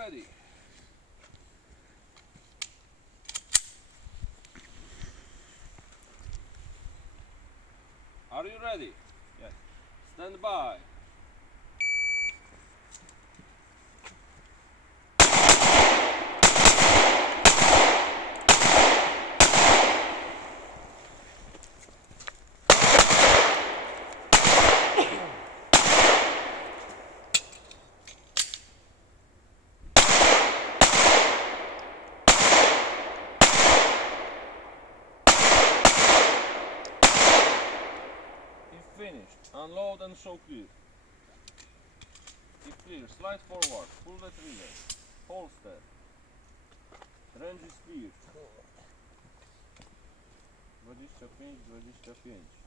ready? Are you ready? Yes. Stand by. If finished, unload and show clear. If clear, slide forward, pull the trigger, holster. Range is clear. 25, 25.